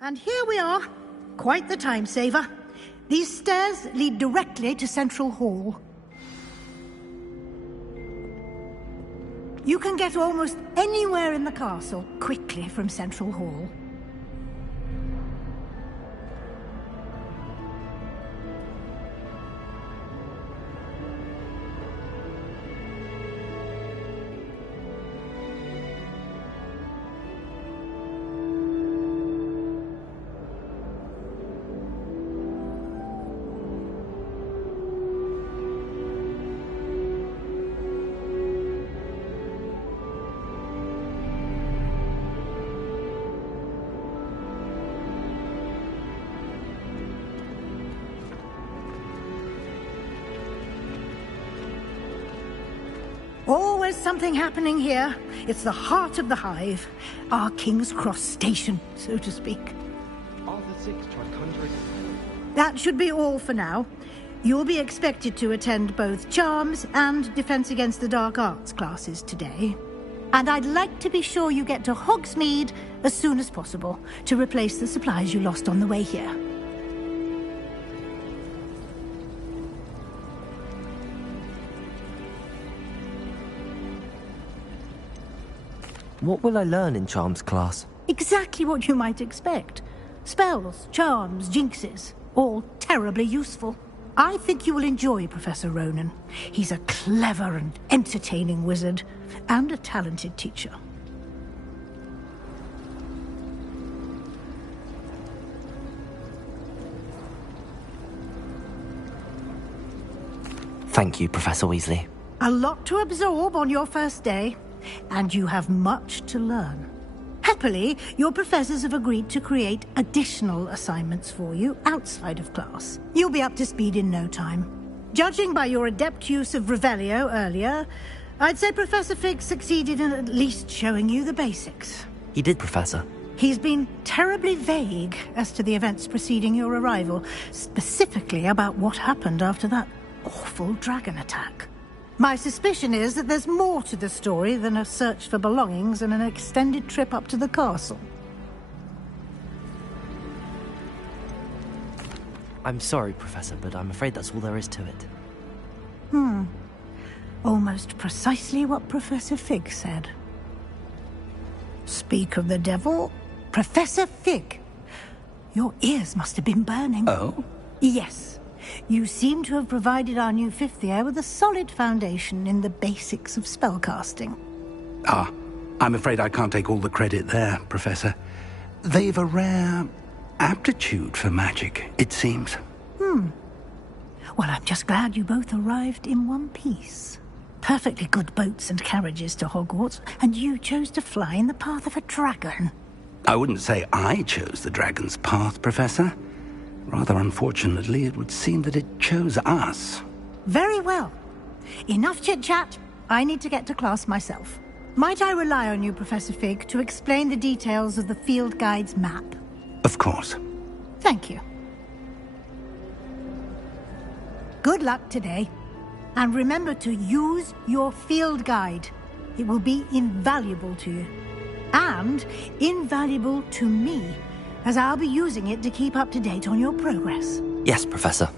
And here we are. Quite the time saver. These stairs lead directly to Central Hall. You can get almost anywhere in the castle quickly from Central Hall. Always something happening here. It's the heart of the hive. Our King's Cross station, so to speak. That should be all for now. You'll be expected to attend both Charms and Defense Against the Dark Arts classes today. And I'd like to be sure you get to Hogsmeade as soon as possible to replace the supplies you lost on the way here. What will I learn in Charms class? Exactly what you might expect. Spells, charms, jinxes, all terribly useful. I think you will enjoy Professor Ronan. He's a clever and entertaining wizard, and a talented teacher. Thank you, Professor Weasley. A lot to absorb on your first day, and you have much to learn. Happily, your professors have agreed to create additional assignments for you outside of class. You'll be up to speed in no time. Judging by your adept use of Revelio earlier, I'd say Professor Fig succeeded in at least showing you the basics. He did, Professor. He's been terribly vague as to the events preceding your arrival, specifically about what happened after that awful dragon attack. My suspicion is that there's more to the story than a search for belongings and an extended trip up to the castle. I'm sorry, Professor, but I'm afraid that's all there is to it. Almost precisely what Professor Fig said. Speak of the devil, Professor Fig. Your ears must have been burning. Oh? Yes. You seem to have provided our new fifth year with a solid foundation in the basics of spellcasting. Ah, I'm afraid I can't take all the credit there, Professor. They've a rare aptitude for magic, it seems. Well, I'm just glad you both arrived in one piece. Perfectly good boats and carriages to Hogwarts, and you chose to fly in the path of a dragon. I wouldn't say I chose the dragon's path, Professor. Rather unfortunately, it would seem that it chose us. Very well. Enough chit-chat. I need to get to class myself. Might I rely on you, Professor Fig, to explain the details of the field guide's map? Of course. Thank you. Good luck today. And remember to use your field guide. It will be invaluable to you. And invaluable to me, as I'll be using it to keep up to date on your progress. Yes, Professor.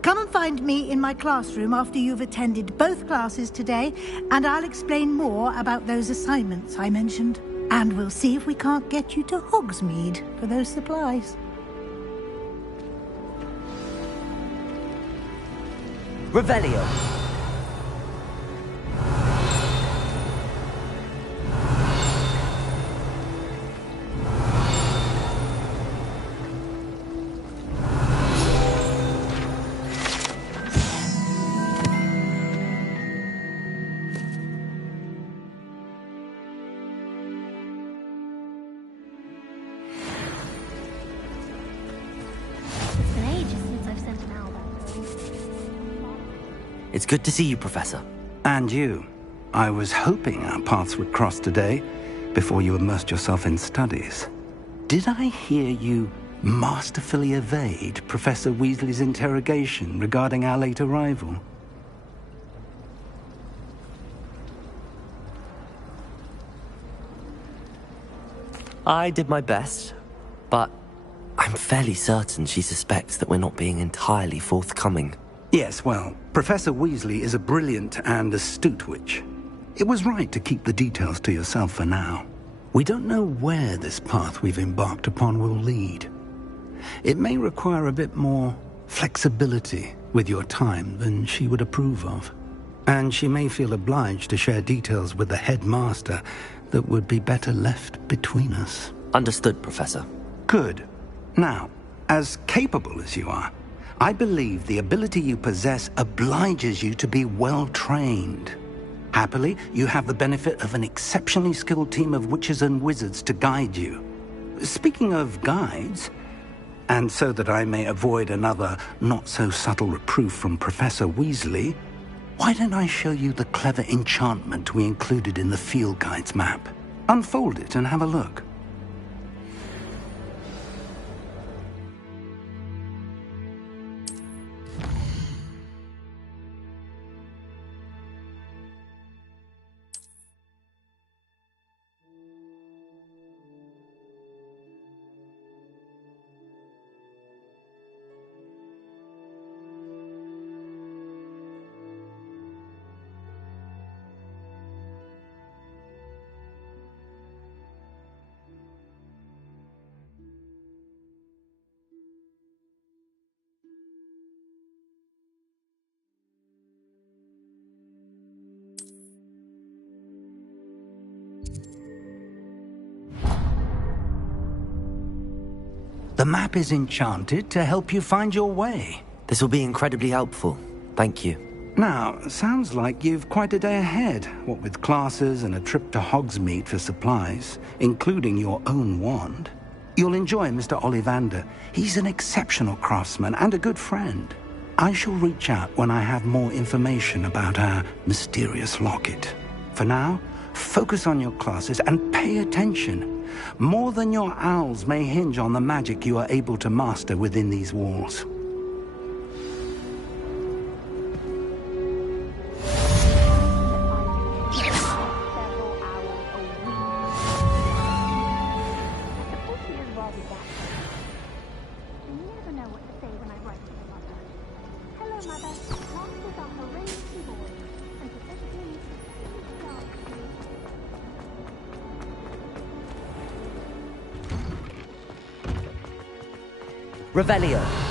Come and find me in my classroom after you've attended both classes today, and I'll explain more about those assignments I mentioned. And we'll see if we can't get you to Hogsmeade for those supplies. Revelio. It's good to see you, Professor. And you. I was hoping our paths would cross today, before you immersed yourself in studies. Did I hear you masterfully evade Professor Weasley's interrogation regarding our late arrival? I did my best, but I'm fairly certain she suspects that we're not being entirely forthcoming. Yes, well, Professor Weasley is a brilliant and astute witch. It was right to keep the details to yourself for now. We don't know where this path we've embarked upon will lead. It may require a bit more flexibility with your time than she would approve of. And she may feel obliged to share details with the headmaster that would be better left between us. Understood, Professor. Good. Now, as capable as you are, I believe the ability you possess obliges you to be well-trained. Happily, you have the benefit of an exceptionally skilled team of witches and wizards to guide you. Speaking of guides, and so that I may avoid another not-so-subtle reproof from Professor Weasley, why don't I show you the clever enchantment we included in the field guide's map? Unfold it and have a look. The map is enchanted to help you find your way. This will be incredibly helpful. Thank you. Now, sounds like you've quite a day ahead, what with classes and a trip to Hogsmeade for supplies, including your own wand. You'll enjoy Mr. Ollivander. He's an exceptional craftsman and a good friend. I shall reach out when I have more information about our mysterious locket. For now, focus on your classes and pay attention. More than your owls may hinge on the magic you are able to master within these walls. Revelio.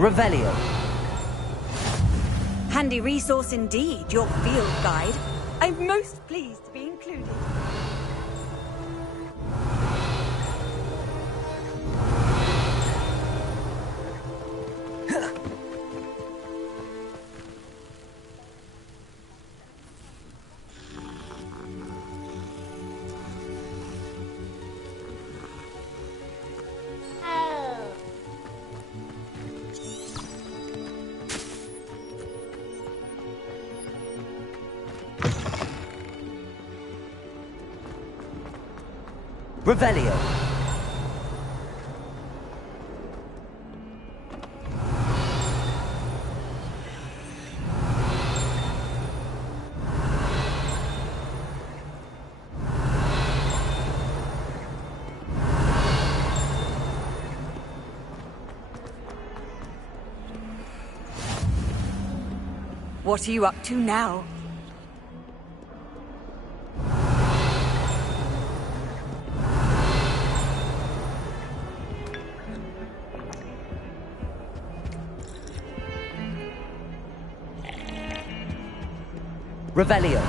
Revelio. Handy resource indeed, your field guide. I'm most pleased to be included. Revelio. What are you up to now? Revelio.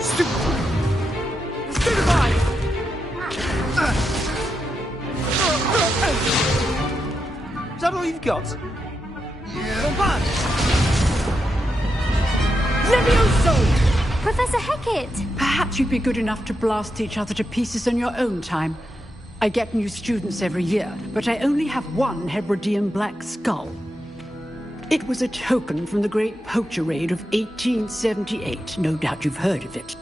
Stupefy! Is that all you've got? Yeah. Levioso! Professor Hecat! Perhaps you'd be good enough to blast each other to pieces in your own time. I get new students every year, but I only have one Hebridean black skull. It was a token from the Great Poacher Raid of 1878. No doubt you've heard of it.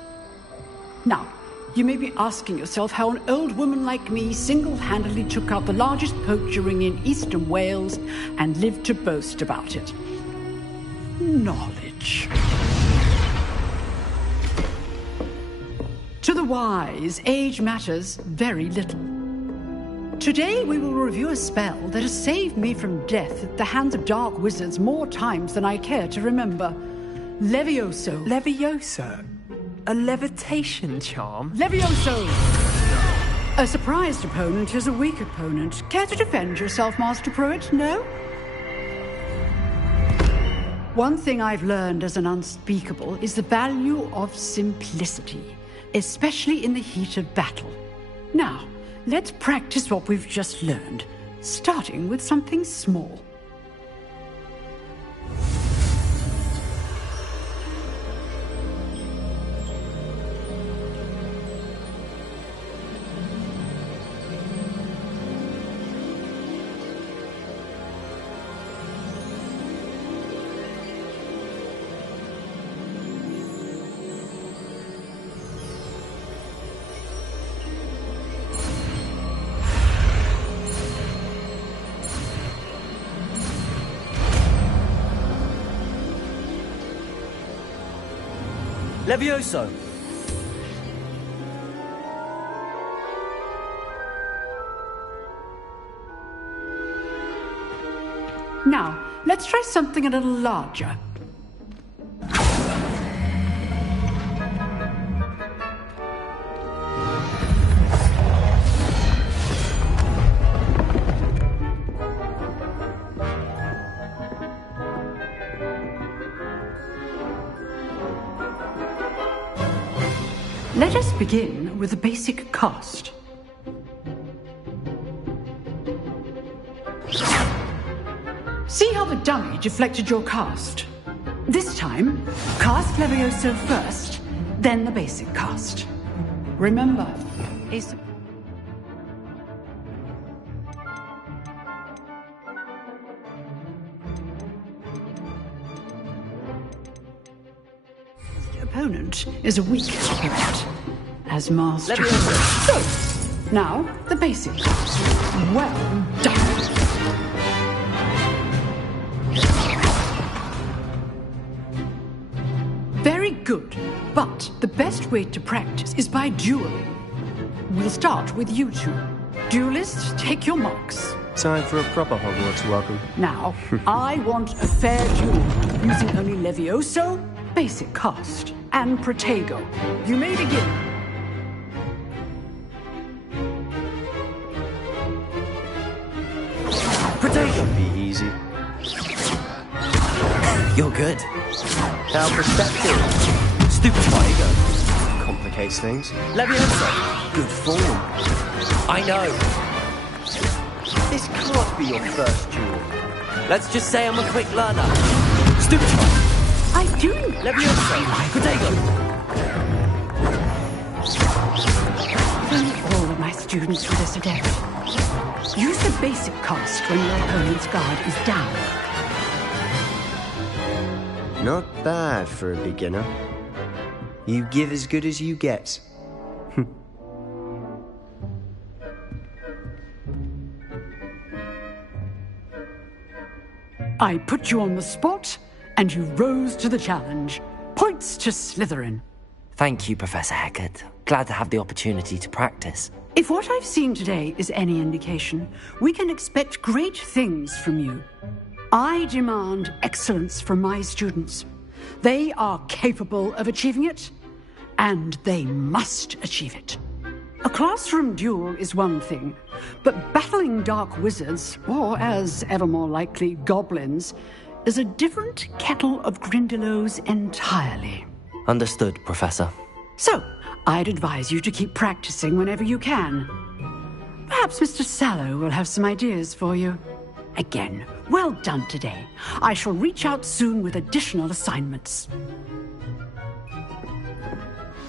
Now, you may be asking yourself how an old woman like me single-handedly took out the largest poacher ring in eastern Wales and lived to boast about it. Knowledge. To the wise, age matters very little. Today we will review a spell that has saved me from death at the hands of dark wizards more times than I care to remember. Levioso. Levioso? A levitation charm? Levioso! A surprised opponent is a weak opponent. Care to defend yourself, Master Pruitt? No? One thing I've learned as an unspeakable is the value of simplicity, especially in the heat of battle. Now, let's practice what we've just learned, starting with something small. Levioso! Now, let's try something a little larger. Let us begin with the basic cast. See how the dummy deflected your cast? This time, cast Levioso first, then the basic cast. Remember, opponent is a weak spirit, as master. So, now the basic. Well done. Very good, but the best way to practice is by dueling. We'll start with you two. Duelists, take your marks. Time for a proper Hogwarts welcome. Now, I want a fair duel, using only Levioso, basic cast, and Protego. You may begin. Protego! Be easy. You're good. How perceptive. Stupid Protego. Complicates things. Levioso. Good form. I know. This can't be your first duel. Let's just say I'm a quick learner. Stupid I do. Levioso. Protego. All of my students were this adept. Use the basic cast when your opponent's guard is down. Not bad for a beginner. You give as good as you get. I put you on the spot, and you rose to the challenge. Points to Slytherin. Thank you, Professor Hecat. Glad to have the opportunity to practice. If what I've seen today is any indication, we can expect great things from you. I demand excellence from my students. They are capable of achieving it, and they must achieve it. A classroom duel is one thing, but battling dark wizards, or as ever more likely, goblins, is a different kettle of Grindylows entirely. Understood, Professor. So, I'd advise you to keep practicing whenever you can. Perhaps Mr. Sallow will have some ideas for you. Again, well done today. I shall reach out soon with additional assignments.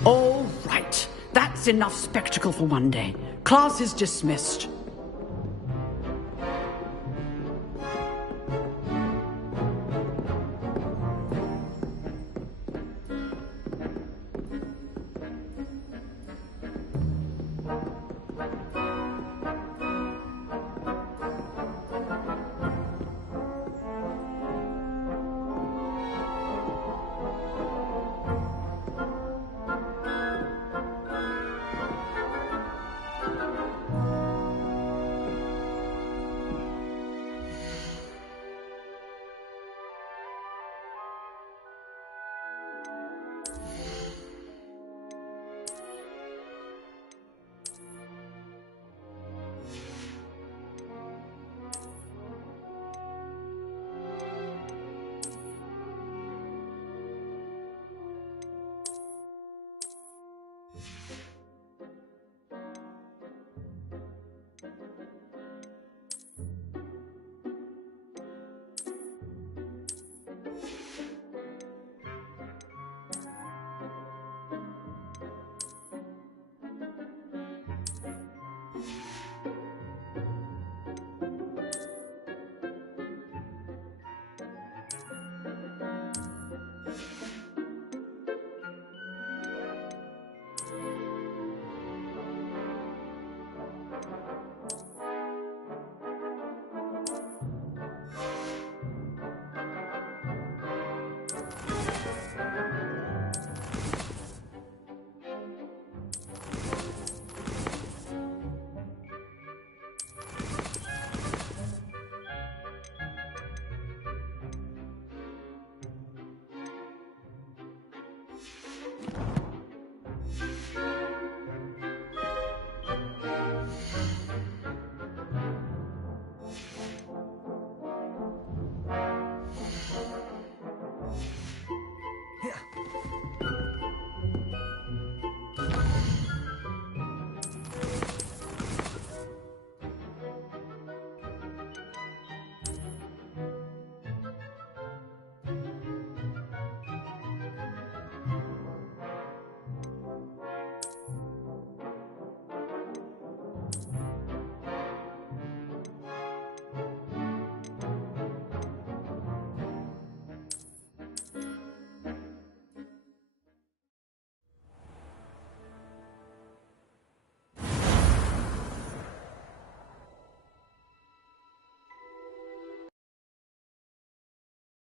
All right. That's enough spectacle for one day. Class is dismissed.